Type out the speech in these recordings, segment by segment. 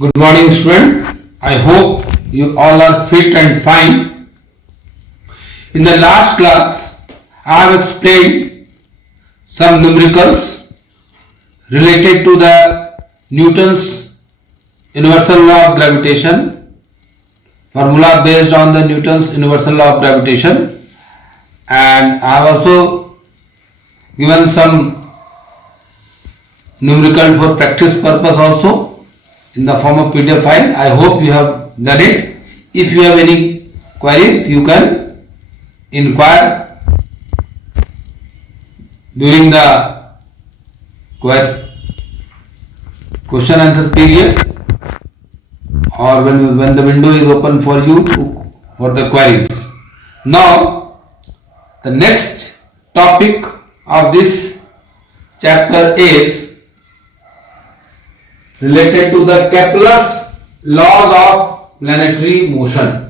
Good morning, student. I hope you all are fit and fine. In the last class, I have explained some numericals related to the Newton's universal law of gravitation, formula based on the Newton's universal law of gravitation, and I have also given some numerical for practice purpose also in the form of PDF file. I hope you have done it. If you have any queries, you can inquire during the question answer period or when the window is open for you for the queries. Now, the next topic of this chapter is related to the Kepler's laws of planetary motion.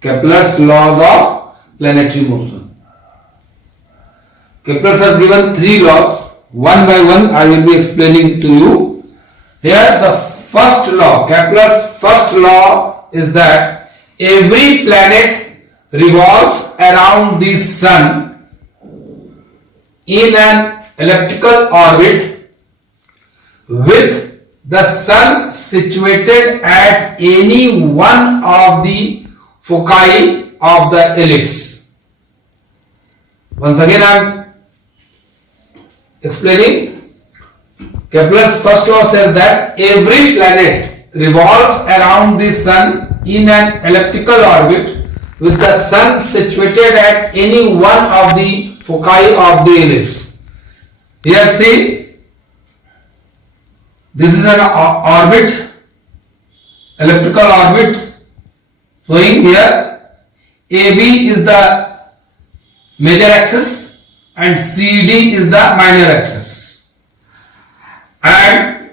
Kepler's laws of planetary motion. Kepler has given three laws. One by one I will be explaining to you. Here the first law, Kepler's first law is that every planet revolves around the sun in an elliptical orbit with the sun situated at any one of the foci of the ellipse. Once again I am explaining. Kepler's first law says that every planet revolves around the sun in an elliptical orbit with the sun situated at any one of the foci of the ellipse. Here see, this is an orbit, elliptical orbit, showing here AB is the major axis and CD is the minor axis. And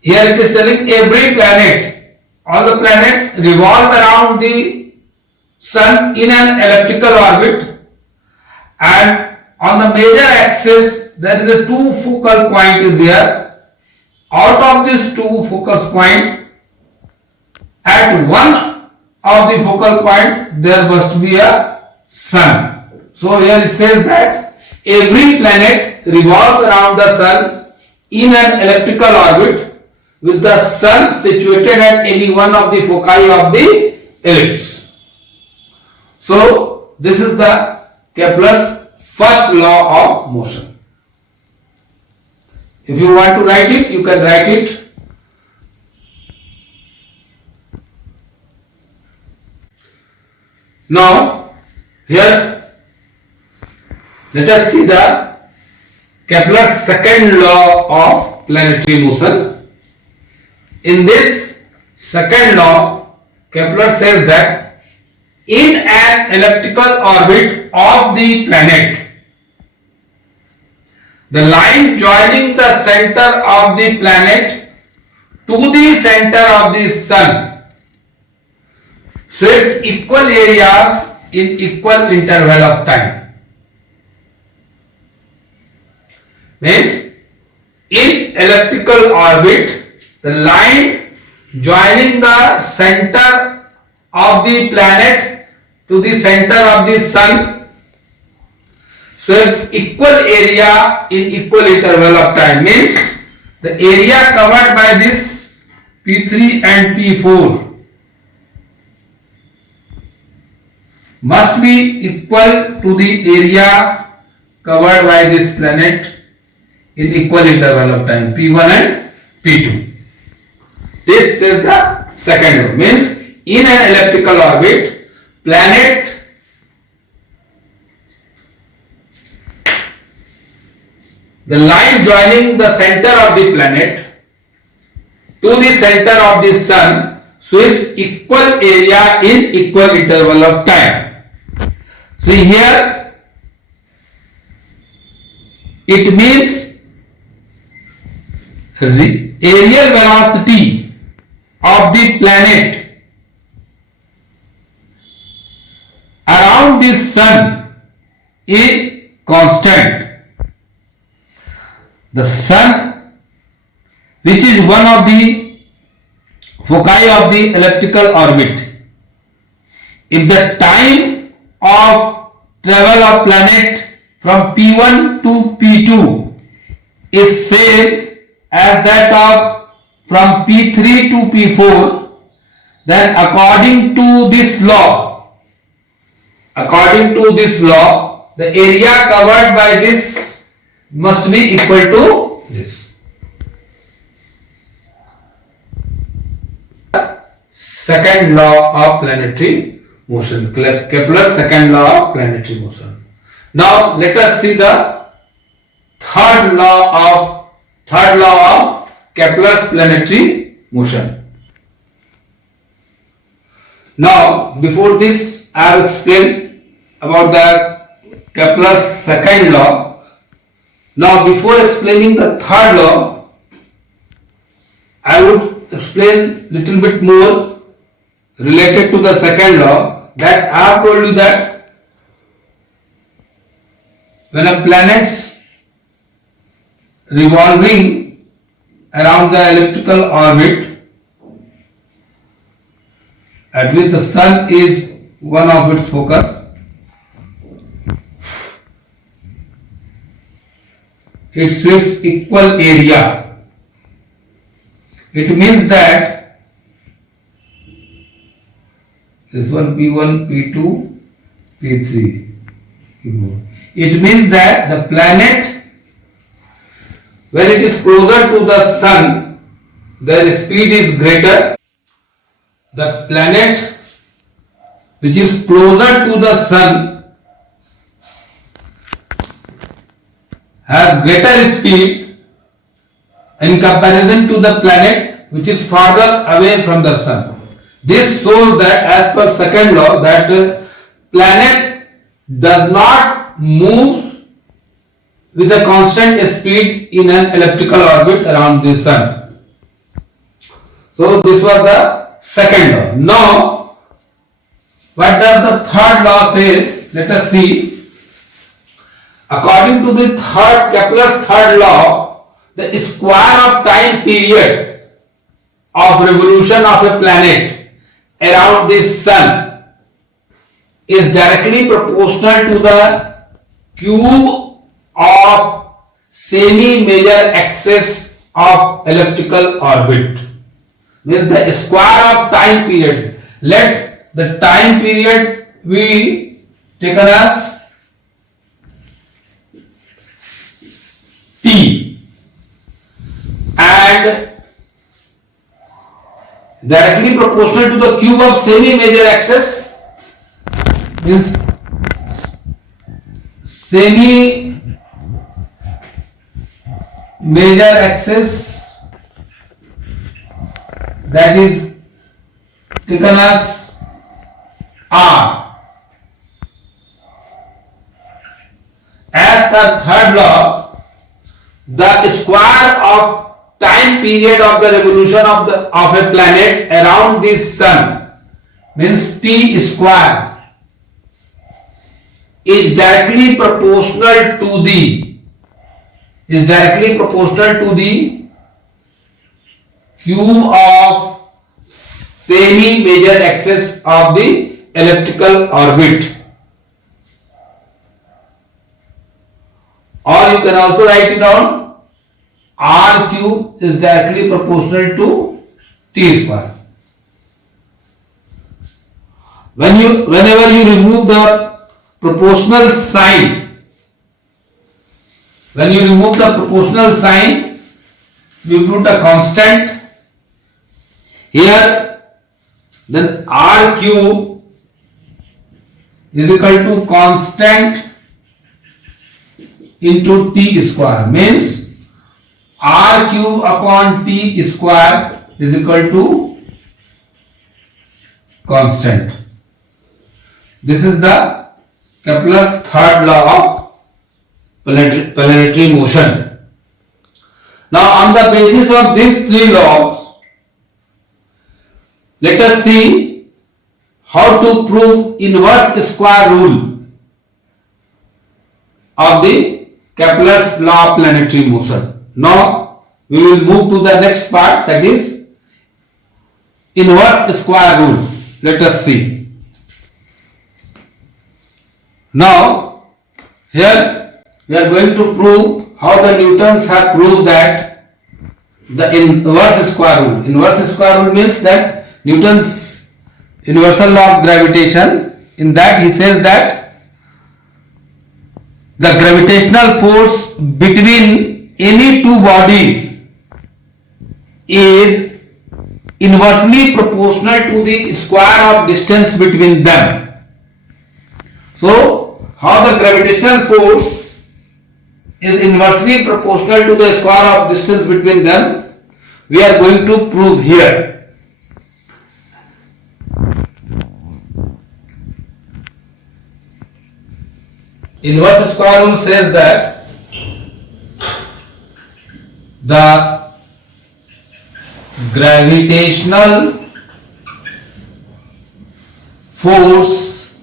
here it is telling every planet, all the planets revolve around the sun in an elliptical orbit, and on the major axis there is a two focal point is there. Out of this two focal point, at one of the focal point there must be a sun. So here it says that every planet revolves around the sun in an elliptical orbit with the sun situated at any one of the foci of the ellipse. So this is the Kepler's first law of motion. If you want to write it, you can write it. Now, here let us see the Kepler's second law of planetary motion. In this second law, Kepler says that in an elliptical orbit of the planet, the line joining the center of the planet to the center of the sun sweeps equal areas in equal interval of time. Means, in elliptical orbit, the line joining the center of the planet to the center of the sun sweeps equal area in equal interval of time. Means, the area covered by this P3 and P4 must be equal to the area covered by this planet in equal interval of time, P1 and P2. This is the second law. Means, in an elliptical orbit, planet the line joining the center of the planet to the center of the sun sweeps equal area in equal interval of time. See here, it means aerial velocity of the planet around the sun is constant. The sun which is one of the foci of the elliptical orbit. If the time of travel of planet from P1 to P2 is same as that of from P3 to P4, then according to this law, the area covered by this must be equal to this. Second law of planetary motion, Kepler's second law of planetary motion. Now let us see the third law of Kepler's planetary motion. Now before this I have explained about the Kepler's second law. Now before explaining the third law, I would explain little bit more related to the second law, that I have told you that when a planet's revolving around the elliptical orbit at which the sun is one of its focus, it shifts equal area. It means that this one P1, P2, P3, P4. It means that the planet, when it is closer to the sun, their speed is greater. The planet which is closer to the sun has greater speed in comparison to the planet which is farther away from the sun. This shows that as per second law, that planet does not move with a constant speed in an elliptical orbit around the sun. So this was the second law. Now what does the third law says? Let us see. According to the Kepler's third law, the square of time period of revolution of a planet around the sun is directly proportional to the cube of semi-major axis of elliptical orbit. Means the square of time period. Let the time period be taken as T, and directly proportional to the cube of semi-major axis, means semi-major axis, that is taken as R. As per third law, the square of time period of the revolution of a planet around the sun, means T square, is directly proportional to the cube of semi-major axis of the elliptical orbit. Or you can also write it down, R cube is directly proportional to T square. Whenever you remove the proportional sign, you put a constant here, then R cube is equal to constant into T square, means R cube upon T square is equal to constant. This is the Kepler's third law of planetary motion. Now on the basis of these three laws, let us see how to prove inverse square rule of the Kepler's law of planetary motion. Now we will move to the next part, that is inverse square rule. Let us see. Now, here we are going to prove how the Newtons have proved that the inverse square rule. Inverse square rule means that Newton's universal law of gravitation, in that he says that the gravitational force between any two bodies is inversely proportional to the square of distance between them. So, how the gravitational force is inversely proportional to the square of distance between them, we are going to prove here. Inverse square rule says that the gravitational force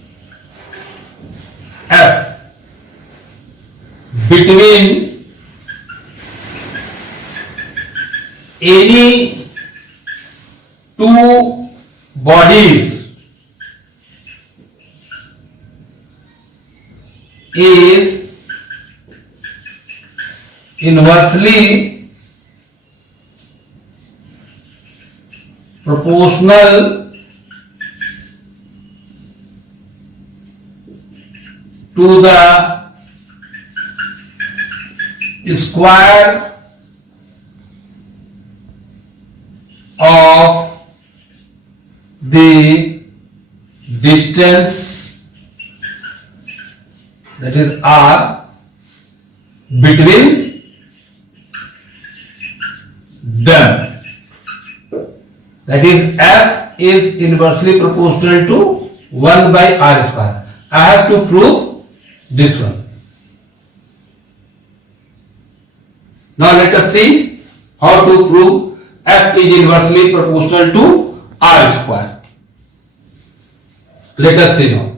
F between any two bodies is inversely proportional to the square of the distance, that is R, between them. That is F is inversely proportional to 1 by R square. I have to prove this one. Now let us see how to prove F is inversely proportional to R square. Let us see now.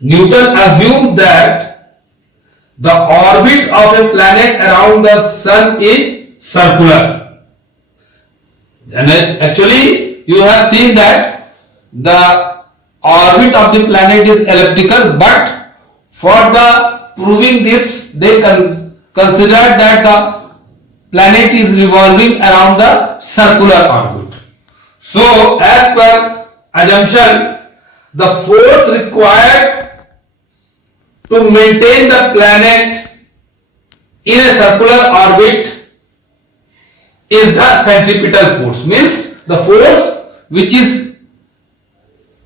Newton assumed that the orbit of a planet around the sun is circular. And actually you have seen that the orbit of the planet is elliptical, but for the proving this they considered that the planet is revolving around the circular orbit. So as per assumption, the force required to maintain the planet in a circular orbit is the centripetal force. Means the force which is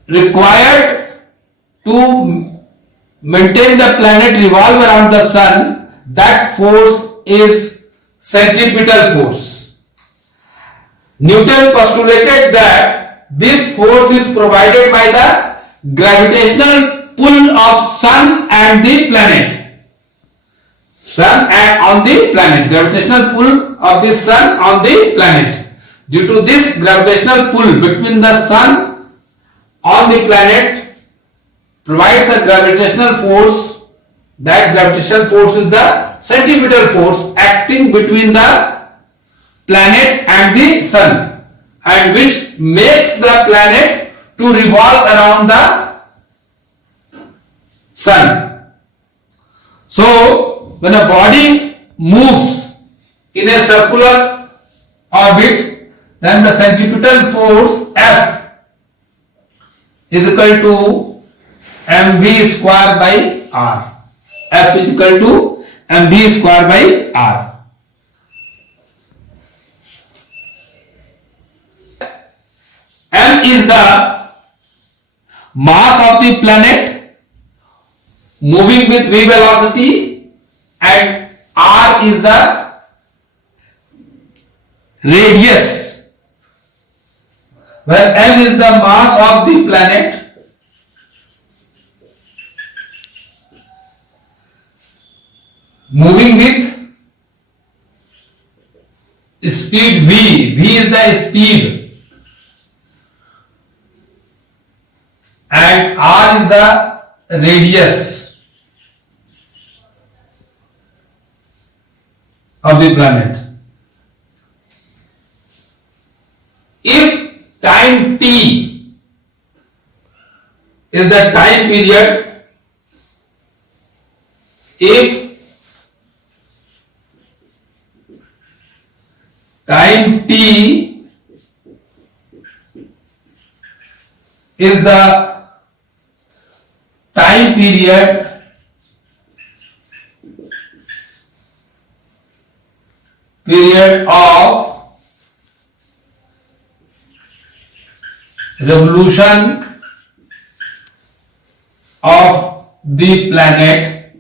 required to maintain the planet revolve around the sun, that force is centripetal force. Newton postulated that this force is provided by the gravitational pull of sun and the planet. Sun and on the planet. Gravitational pull of the sun on the planet. Due to this gravitational pull between the sun on the planet provides a gravitational force. That gravitational force is the centripetal force acting between the planet and the sun, and which makes the planet to revolve around the sun. So when a body moves in a circular orbit, then the centripetal force F is equal to mv square by r. F is equal to mv square by r. M is the mass of the planet moving with v velocity, and r is the radius, where m is the mass of the planet moving with speed v. V is the speed and r is the radius of the planet. If time t is the time period, if time t is the time period of revolution of the planet,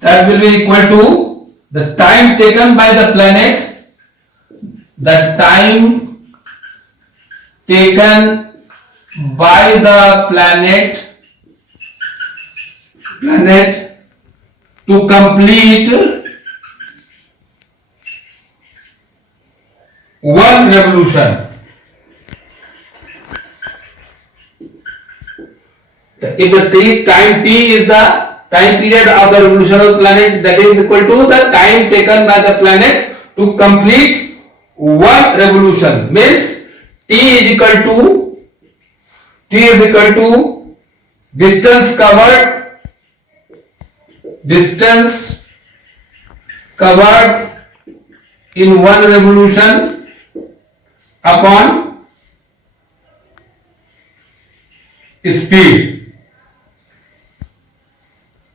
that will be equal to the time taken by the planet, the time taken by the planet to complete one revolution. If the time t is the time period of the revolution of the planet, that is equal to the time taken by the planet to complete one revolution. Means t is equal to distance covered in one revolution upon speed.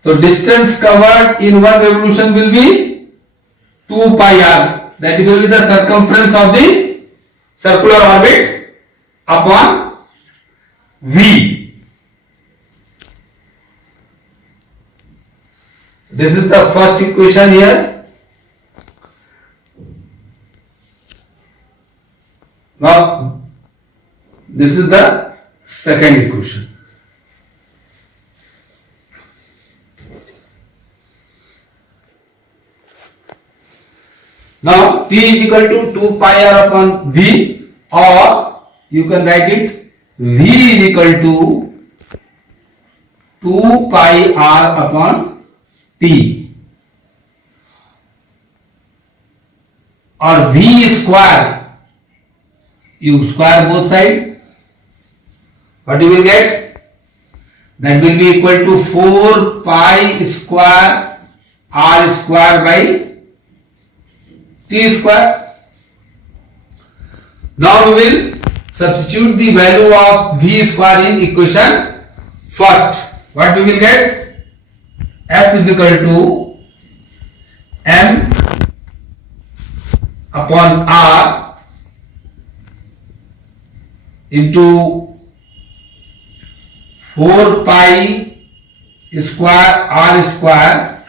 So distance covered in one revolution will be 2 pi r. That will be the circumference of the circular orbit upon v. This is the first equation here. Now this is the second equation. Now t is equal to 2 pi r upon v, or you can write it v is equal to 2 pi r upon t, or v square. You square both sides. What you will get? That will be equal to 4 pi square r square by t square. Now we will substitute the value of v square in equation first. What we will get? F is equal to m upon r into 4 pi square r square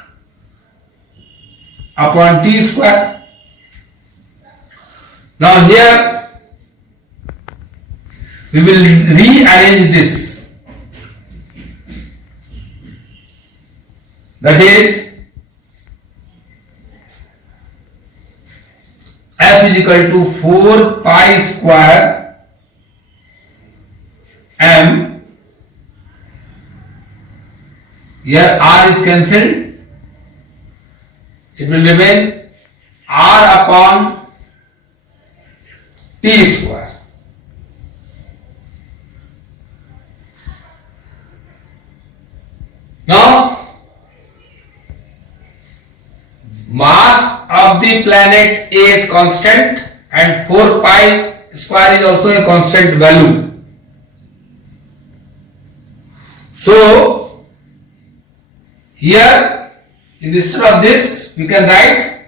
upon t square. Now here we will rearrange this. That is f is equal to 4 pi square m. Here r is cancelled. It will remain r upon t square. Now mass of the planet is constant and 4 pi square is also a constant value. So here instead of this we can write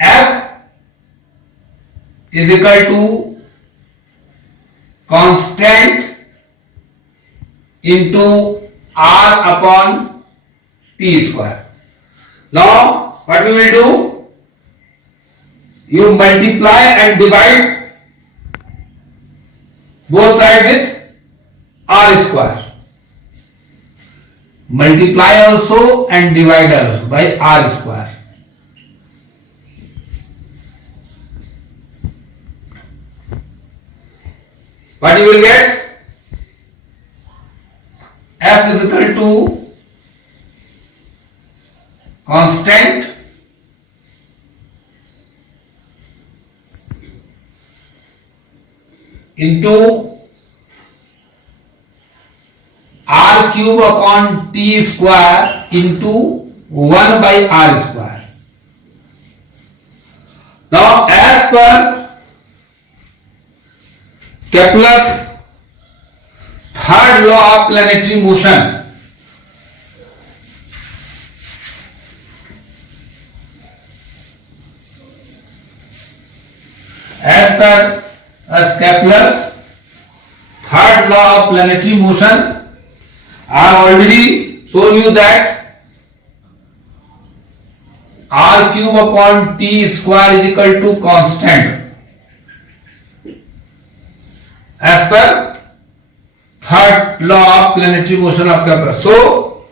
F is equal to constant into r upon t square. Now what we will do? You multiply and divide both sides with r square. Multiply also and divide also by r square. What you will get? F is equal to constant into r cube upon t square into 1 by r square. Now as per Kepler's third law of planetary motion, as Kepler's third law of planetary motion, I have already shown you that r cube upon t square is equal to constant as per third law of planetary motion of Kepler. So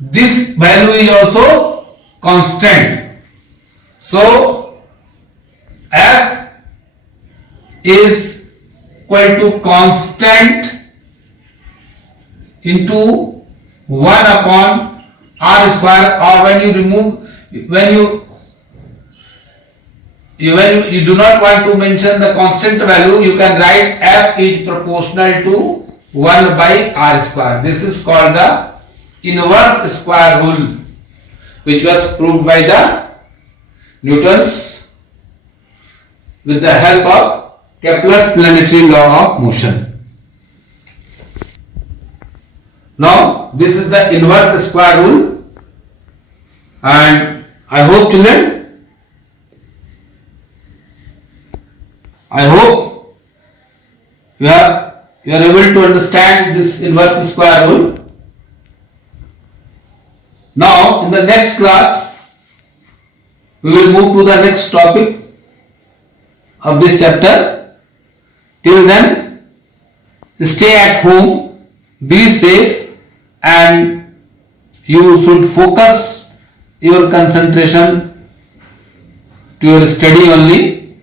this value is also constant. So F is equal to constant into 1 upon r square, or when you remove, when you do not want to mention the constant value, you can write F is proportional to 1 by r square. This is called the inverse square rule, which was proved by the Newton's with the help of Kepler's planetary law of motion. Now this is the inverse square rule, and I hope children, I hope you are able to understand this inverse square rule. Now in the next class we will move to the next topic of this chapter. Till then, stay at home, be safe, and you should focus your concentration to your study only.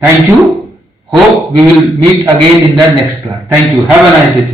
Thank you. Hope we will meet again in the next class. Thank you. Have a nice day.